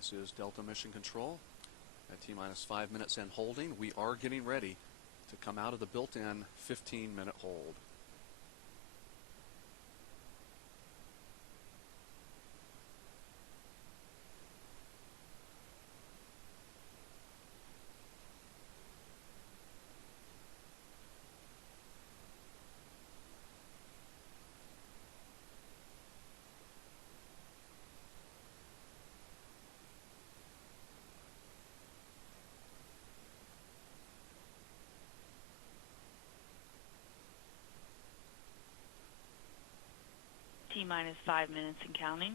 This is Delta Mission Control at T-minus 5 minutes and holding. We are getting ready to come out of the built-in 15-minute hold. T-minus 5 minutes and counting.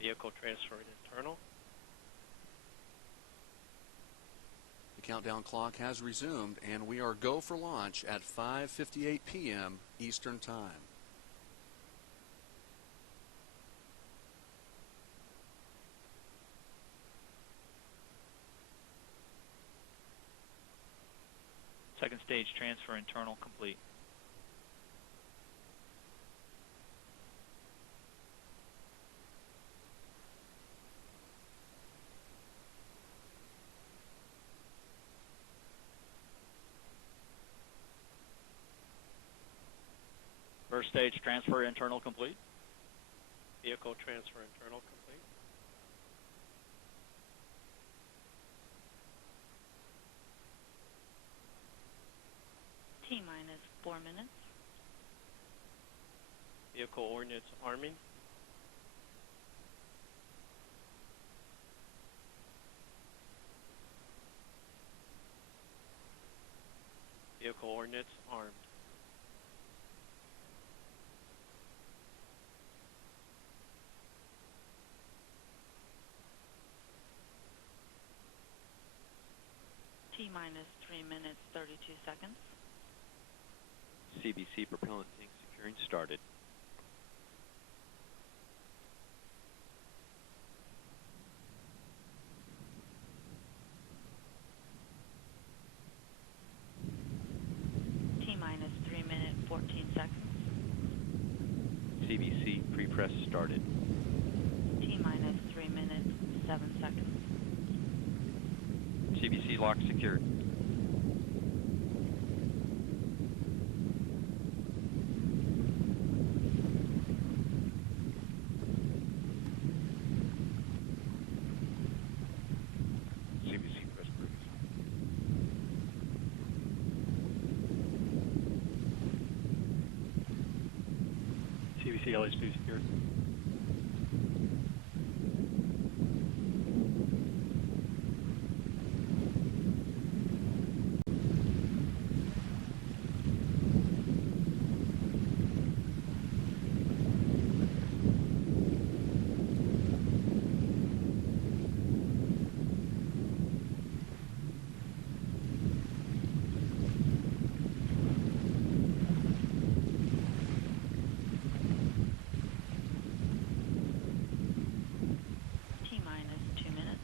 Vehicle transferred internal. The countdown clock has resumed, and we are go for launch at 5:58 p.m. Eastern Time. Second stage transfer internal complete. First stage transfer internal complete. Vehicle transfer internal complete. T-minus 4 minutes. Vehicle ordnance arming. Vehicle ordnance armed. T-minus 3 minutes, 32 seconds. CBC propellant tank securing started. T-minus 3 minutes, 14 seconds. CBC pre-press started. T-minus 3 minutes, 7 seconds. CBC lock secured. CBC press break. CBC LH2 secured. T-minus 2 minutes.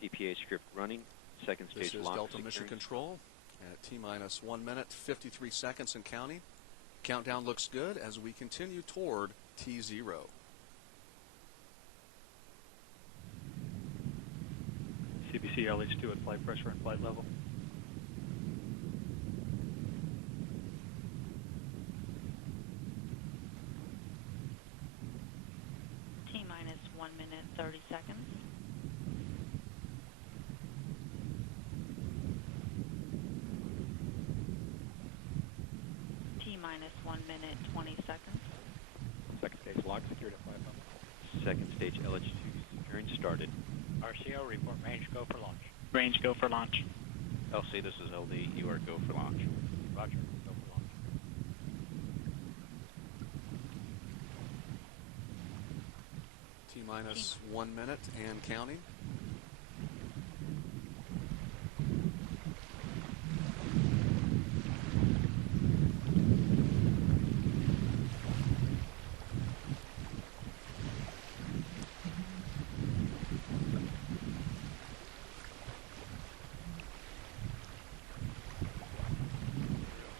TPA script running. Second stage This is lock Delta Mission securing. Control at T-minus 1 minute, 53 seconds and counting. Countdown looks good as we continue toward T0. CBC LH2 at flight pressure and flight level. T-minus 1 minute, 30 seconds. T-minus 1 minute, 20 seconds. Second stage lock secured at flight level. Second stage LH2 securing started. RCO report range go for launch. Range go for launch. LC, this is LD. You are go for launch. Roger, go for launch. T-minus 1 minute and counting.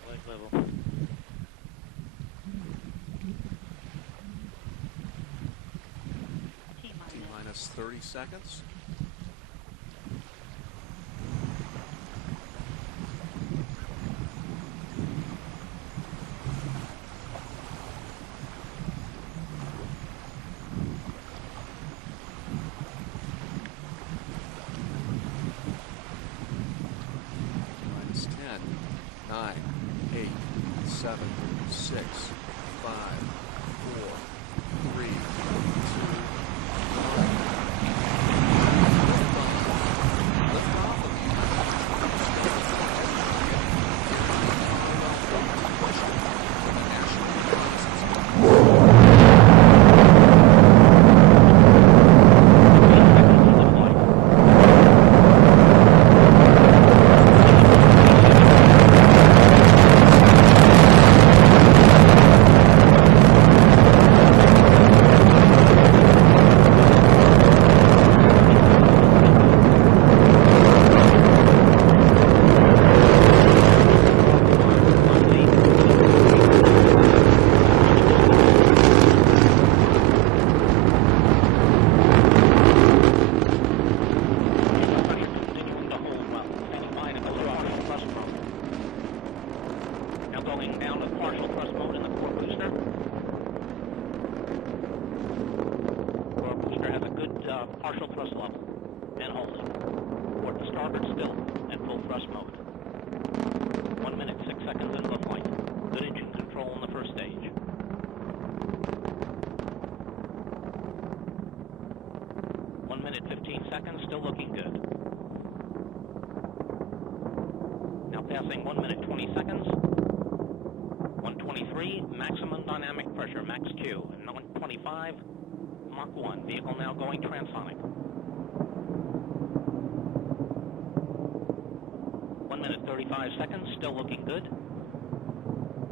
Flight level. minus 30 seconds. Minus 10, 9, 8, 7, 6, 5, 4, 3, 2, 1. Lift off. Partial thrust level and holding. Port to starboard still at full thrust mode. 1 minute, 6 seconds into the flight. Good engine control in the first stage. One minute, 15 seconds, still looking good. Now passing 1 minute, 20 seconds. 123, maximum dynamic pressure, max Q. And 125, Mach 1. Vehicle now going transonic. 1 minute, 35 seconds, still looking good.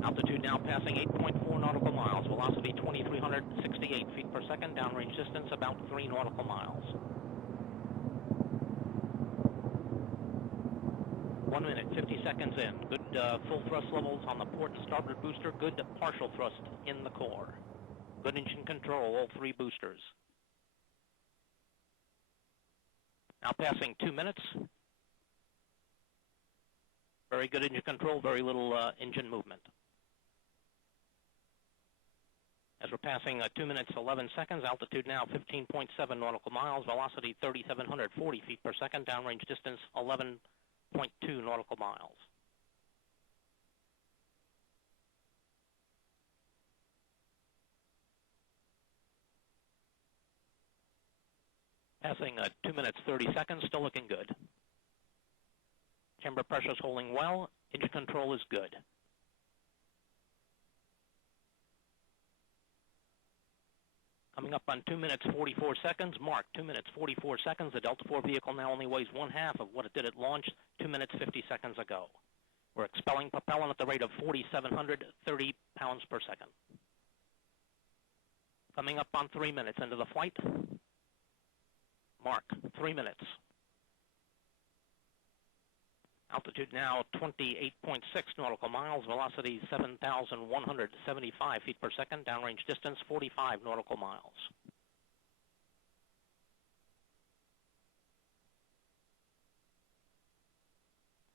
Altitude now passing 8.4 nautical miles. Velocity 2,368 feet per second. Downrange distance about 3 nautical miles. 1 minute, 50 seconds in. Good full thrust levels on the port and starboard booster. Good partial thrust in the core. Good engine control, all 3 boosters. Now passing 2 minutes. Very good engine control, very little engine movement. As we're passing 2 minutes, 11 seconds, altitude now 15.7 nautical miles, velocity 3,740 feet per second, downrange distance 11.2 nautical miles. Passing 2 minutes, 30 seconds, still looking good. Chamber pressure is holding well. Engine control is good. Coming up on 2 minutes, 44 seconds. Mark, 2 minutes, 44 seconds. The Delta IV vehicle now only weighs 1/2 of what it did at launch 2 minutes, 50 seconds ago. We're expelling propellant at the rate of 4,730 pounds per second. Coming up on 3 minutes into the flight. Mark, 3 minutes. Altitude now 28.6 nautical miles, velocity 7,175 feet per second, downrange distance 45 nautical miles.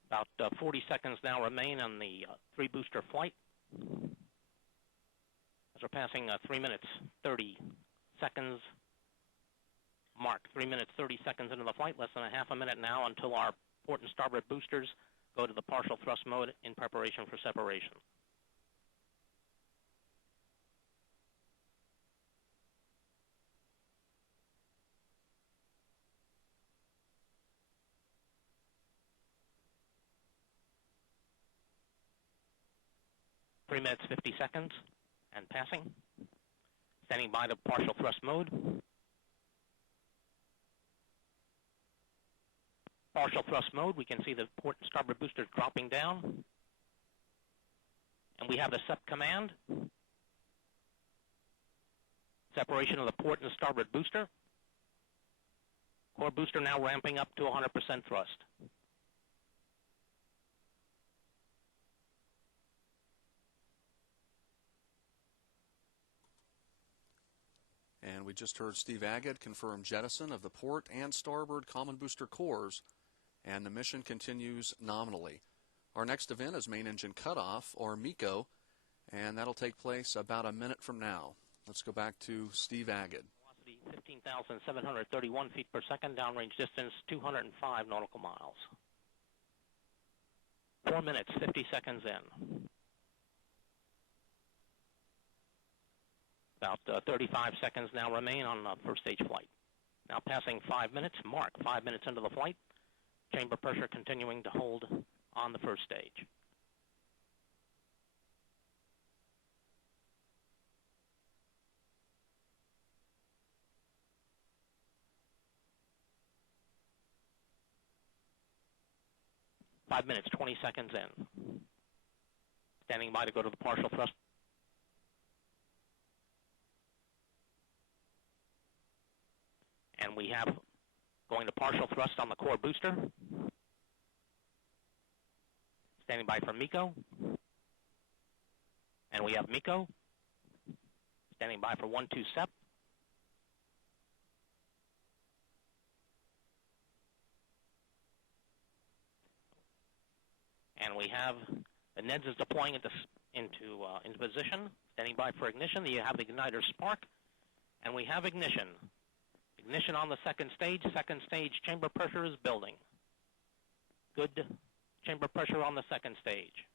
About 40 seconds now remain on the 3-booster flight. As we're passing 3 minutes, 30 seconds. Mark, 3 minutes, 30 seconds into the flight, less than a half a minute now until our port and starboard boosters go to the partial thrust mode in preparation for separation. Three minutes, 50 seconds, and passing. Standing by to partial thrust mode. Partial thrust mode, we can see the port and starboard boosters dropping down. And we have the SEP command. Separation of the port and starboard booster. Core booster now ramping up to 100% thrust. And we just heard Steve Agate confirm jettison of the port and starboard common booster cores, and the mission continues nominally. Our next event is main engine cutoff, or MECO, and that'll take place about a minute from now. Let's go back to Steve Agate. Velocity 15,731 feet per second, downrange distance 205 nautical miles. 4 minutes, 50 seconds in. About 35 seconds now remain on first stage flight. Now passing 5 minutes, mark 5 minutes into the flight. Chamber pressure continuing to hold on the first stage. Five minutes, 20 seconds in. Standing by to go to the partial thrust. And we have going to partial thrust on the core booster. Standing by for MECO. And we have MECO. Standing by for 1-2 SEP. And we have the NEDS is deploying into position. Standing by for ignition. You have the igniter spark. And we have ignition. Ignition on the second stage. Second stage chamber pressure is building. Good chamber pressure on the second stage.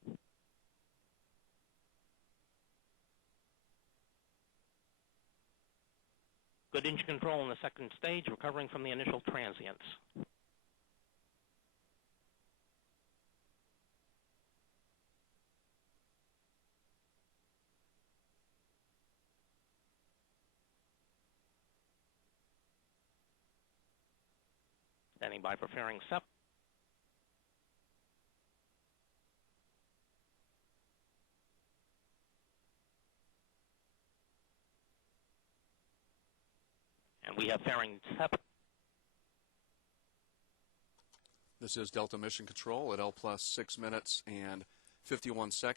Good engine control in the second stage, recovering from the initial transients. Standing by for fairing SEP. And we have fairing SEP. This is Delta Mission Control at L plus 6 minutes and 51 seconds.